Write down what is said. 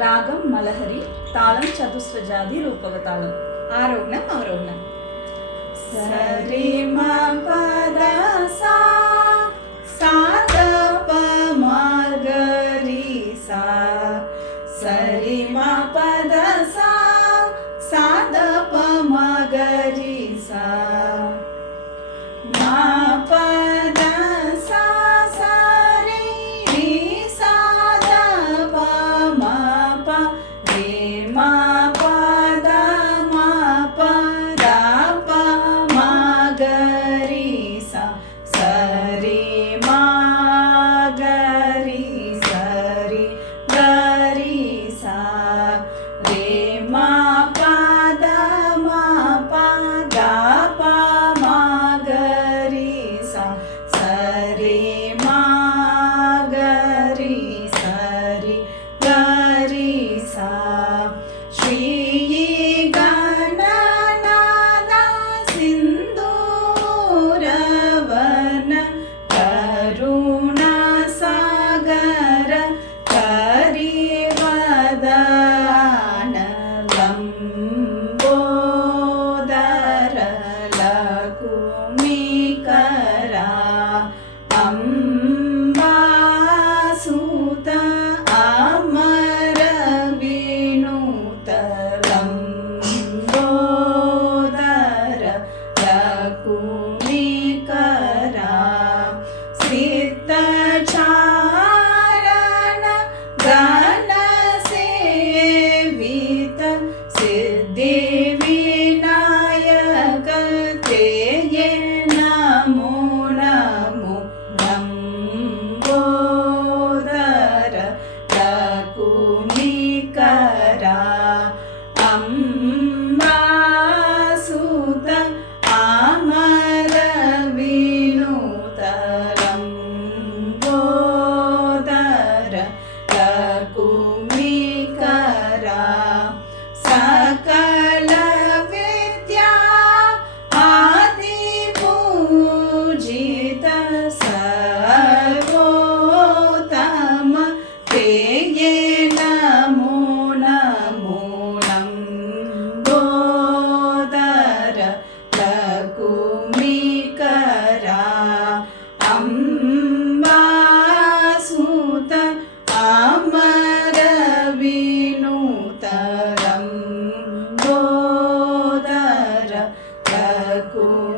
రాగం మలహరి, తాళం చతుస్రజాది రూపకతాళం. ఆరోహణం అవరోహణం. సరి మ పద సా సా ద ప మ గ రి సా. సరి మ పద సా సా ద ప మ గ రి సా. మా పద సా సా రి రి సా ద ప మ ప రే మా పద మ ప ద ప మ గ రి సా. సరి మా గ రి సరి గ రి సా. రే మా పద మ ప ద ప మ గ రి సా. సరి మా గ రి సరి గ రి సా. శ్రీ గణనాద సింధూరవన కరుణ సాగర కరివదన లంబోదర లకుమికరా. అంబాసుత అమర వినూత లంబోదర లకుమికరా. సిద్ధచారణ గణ సేవిత సిద్ధి వినాయక తేయే నమో నమో. లంబోదర లకుమికరా. అంబాసుత అమర వినూత లంబోదర లకుమికరా. సకల విద్యా ఆది పూజిత సర్వోత్తమ తేయే నమో నమో. లంబోదర లకుమికరా. అంబాసుత అమర వినూత లంబోదర లకుమికరా.